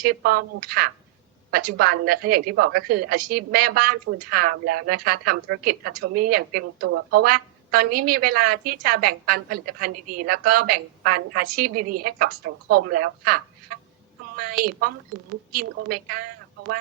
ชื่อป้อมค่ะ ปัจจุบันนะคะอย่างที่บอกก็คืออาชีพแม่บ้านฟูลไทม์แล้วนะคะทำธุรกิจอัชมี่อย่างเต็มตัว เพราะว่าตอนนี้มีเวลาที่จะแบ่งปันผลิตภัณฑ์ดีๆ แล้วก็แบ่งปันอาชีพดีๆ ให้กับสังคมแล้วค่ะทำไมป้อมถึงกินโอเมก้าเพราะว่า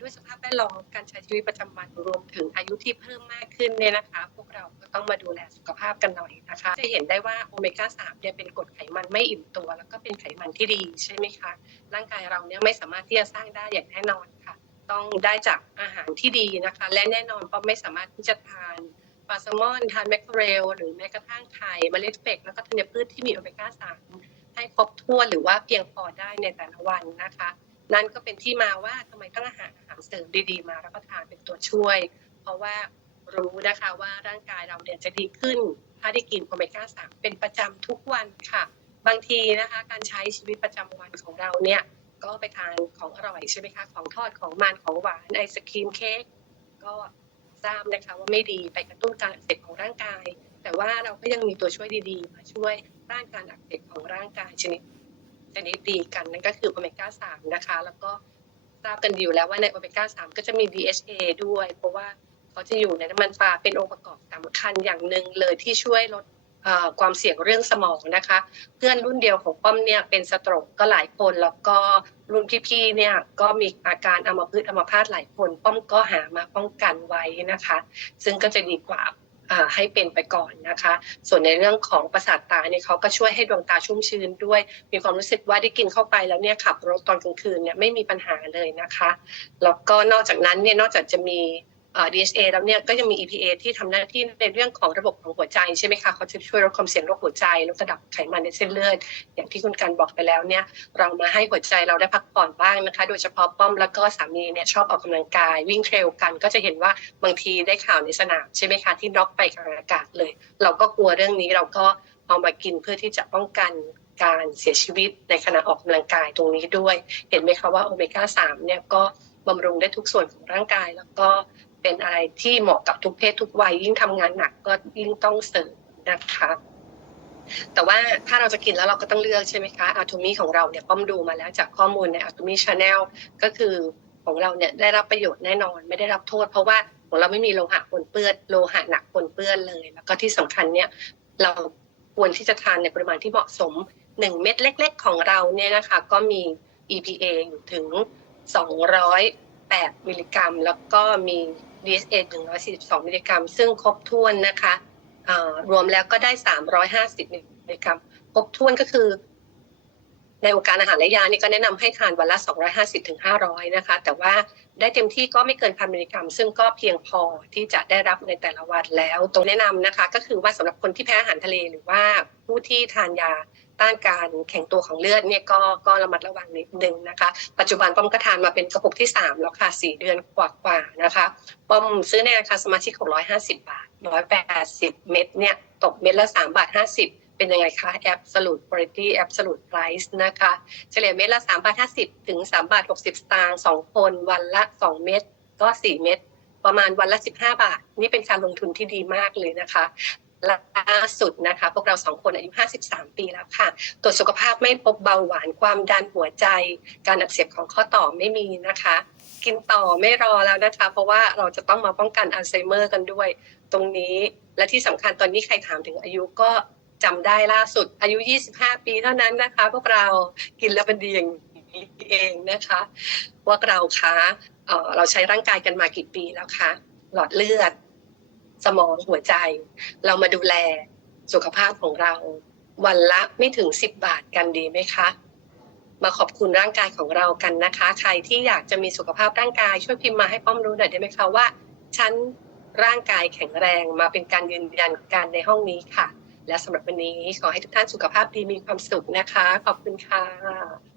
ด้วยสภาพแวดล้อมการใช้ชีวิตประจำวันรวมถึงอายุที่เพิ่มมากขึ้นเนี่ยนะคะ พวกเราก็ต้องมาดูแลสุขภาพกันหน่อยนะคะ จะเห็นได้ว่าโอเมก้า3เนี่ยเป็นกรดไขมันไม่อิ่มตัว แล้วก็เป็นไขมันที่ดีใช่ไหมคะ ร่างกายเราเนี่ยไม่สามารถที่จะสร้างได้อย่างแน่นอนค่ะ ต้องได้จากอาหารที่ดีนะคะ และแน่นอนป้อมไม่สามารถที่จะทานปลาแซลมอนทานแมคเคอเรลหรือแม้กระทั่งไข่เมล็ดเฟกแล้วก็ธัญพืชที่มีโอเมก้า3ให้ครบถ้วนหรือว่าเพียงพอได้ในแต่ละวันนะคะ นั่นก็เป็นที่มาว่าทำไมต้องอาหารอาหารเสริมดีๆ มารับประทานเป็นตัวช่วย เพราะว่ารู้นะคะว่าร่างกายเราเนี่ยจะดีขึ้น ถ้าได้กินโอเมก้า3เป็นประจำทุกวันค่ะ บางทีนะคะ การใช้ชีวิตประจำวันของเราเนี่ยก็ไปทานของอร่อยใช่ไหมคะของทอดของมันของหวานไอศครีมเค้กก็ทราบนะคะว่าไม่ดีไปกระตุ้นการอักเสบของร่างกาย แต่ว่าเราก็ยังมีตัวช่วยดีๆ มาช่วยต้านการอักเสบของร่างกายชนิด ชนิดดีกันนั่นก็คือโอเมก้า3นะคะ แล้วก็ทราบกันอยู่แล้วว่าในโอเมก้า3ก็จะมี DHA ด้วย เพราะว่าเขาจะอยู่ในน้ำมันปลาเป็นองค์ประกอบสำคัญอย่างหนึ่งเลยที่ช่วยลดความเสี่ยงเรื่องสมองนะคะ เพื่อนรุ่นเดียวของป้อมเนี่ยเป็นสโตรกก็หลายคนแล้วก็รุ่นพี่ๆเนี่ยก็มีอาการอัมพฤกษ์อัมพาตหลายคน ป้อมก็หามาป้องกันไว้นะคะ ซึ่งก็จะดีกว่า ให้เป็นไปก่อนนะคะ ส่วนในเรื่องของประสาทตาเนี่ยเขาก็ช่วยให้ดวงตาชุ่มชื้นด้วย มีความรู้สึกว่าได้กินเข้าไปแล้วเนี่ยขับรถตอนกลางคืนเนี่ยไม่มีปัญหาเลยนะคะแล้วก็นอกจากนั้นเนี่ยนอกจากจะมี DHA แล้วเนี่ยก็ยังมี EPA ที่ทำหน้าที่ในเรื่องของระบบของหัวใจใช่ไหมคะเขาจะช่วยลดความเสี่ยงโรคหัวใจลดระดับไขมันในเส้นเลือด อย่างที่คุณกันบอกไปแล้วเนี่ยเรามาให้หัวใจเราได้พักผ่อนบ้างนะคะ โดยเฉพาะป้อมแล้วก็สามีเนี่ยชอบออกกำลังกายวิ่งเทรลกัน ก็จะเห็นว่าบางทีได้ข่าวในสนามใช่ไหมคะที่น็อกไปกลางอากาศเลย เราก็กลัวเรื่องนี้เราก็เอามากินเพื่อที่จะป้องกันการเสียชีวิตในขณะออกกำลังกายตรงนี้ด้วย เห็นไหมคะว่าโอเมก้า3เนี่ยก็บำรุงได้ทุกส่วนของร่างกายแล้วก็ เป็นอะไรที่เหมาะกับทุกเพศทุกวัย ยิ่งทำงานหนักก็ยิ่งต้องเสริมนะคะ แต่ว่าถ้าเราจะกินแล้วเราก็ต้องเลือกใช่ไหมคะอะ t มีของเราเนี่ยป้อมดูมาแล้วจากข้อมูลในอะ t มีชาแนลก็คือของเราเนี่ยได้รับประโยชน์แน่นอนไม่ได้รับโทษ เพราะว่าของเราไม่มีโลหะปนเปื้อนโลหะหนักปนเปื้อนเลย แล้วก็ที่สำคัญเนี่ยเราควรที่จะทานในปริมาณที่เหมาะสม 1 เม็ดเล็ก ๆ ของเราเนี่ยนะคะ ก็มี EPA อยู่ถึง 200 208 มิลลิกรัม แล้วก็มี DSA 142 มิลลิกรัม ซึ่งครบถ้วนนะคะรวมแล้วก็ได้ 350 มิลลิกรัม ครบถ้วนก็คือ ในองค์การอาหารและยานี่ก็แนะนำให้ทานวันละ 250ถึง500นะคะ แต่ว่าได้เต็มที่ก็ไม่เกินพันมิลลิกรัม ซึ่งก็เพียงพอที่จะได้รับในแต่ละวันแล้วตรงแนะนำนะคะ ก็คือว่าสำหรับคนที่แพ้อาหารทะเลหรือว่าผู้ที่ทานยาต้านการแข็งตัวของเลือดเนี่ยก็ก็ระมัดระวังนิดนึงนะคะ ปัจจุบันป้อมก็ทานมาเป็นกระปุกที่ 3 แล้วค่ะ 4 เดือนกว่าๆนะคะ ป้อมซื้อในราคาสมาชิกของ150 บาท 180 เม็ดเนี่ยตกเม็ดละ 3 บาท 50 เป็นยังไงคะ absolute quality absolute price นะคะ เฉลี่ยเม็ดละ3บาท50 ถึง3บาท 60 สตางค์2คน วันละ 2 เม็ดก็ 4 เม็ดประมาณวันละ 15 บาท นี่เป็นการลงทุนที่ดีมากเลยนะคะล่าสุดนะคะ พวกเราสองคนอายุ 53 ปีแล้วค่ะ ตรวจสุขภาพไม่พบเบาหวานความดันหัวใจ การอักเสบของข้อต่อไม่มีนะคะ กินต่อไม่รอแล้วนะคะ เพราะว่าเราจะต้องมาป้องกันอัลไซเมอร์กันด้วย ตรงนี้และที่สำคัญตอนนี้ใครถามถึงอายุก็ จำได้ล่าสุด อายุ 25 ปีเท่านั้นนะคะ พวกเรากินแล้วเป็นดีอย่างนี้เองนะคะพวกเราคะเเราใช้ร่างกายกันมากี่ปีแล้วคะหลอดเลือด สมองหัวใจ เรามาดูแลสุขภาพของเรา วันละไม่ถึง 10 บาทกันดีไหมคะมาขอบคุณร่างกายของเรากันนะคะ ใครที่อยากจะมีสุขภาพร่างกายช่วยพิมพ์มาให้ป้อมรู้หน่อยได้ไหมคะว่าฉันร่างกายแข็งแรงมาเป็นการยืนยันการในห้องนี้ค่ะ และสำหรับวันนี้ขอให้ทุกท่านสุขภาพดีมีความสุขนะคะ ขอบคุณค่ะ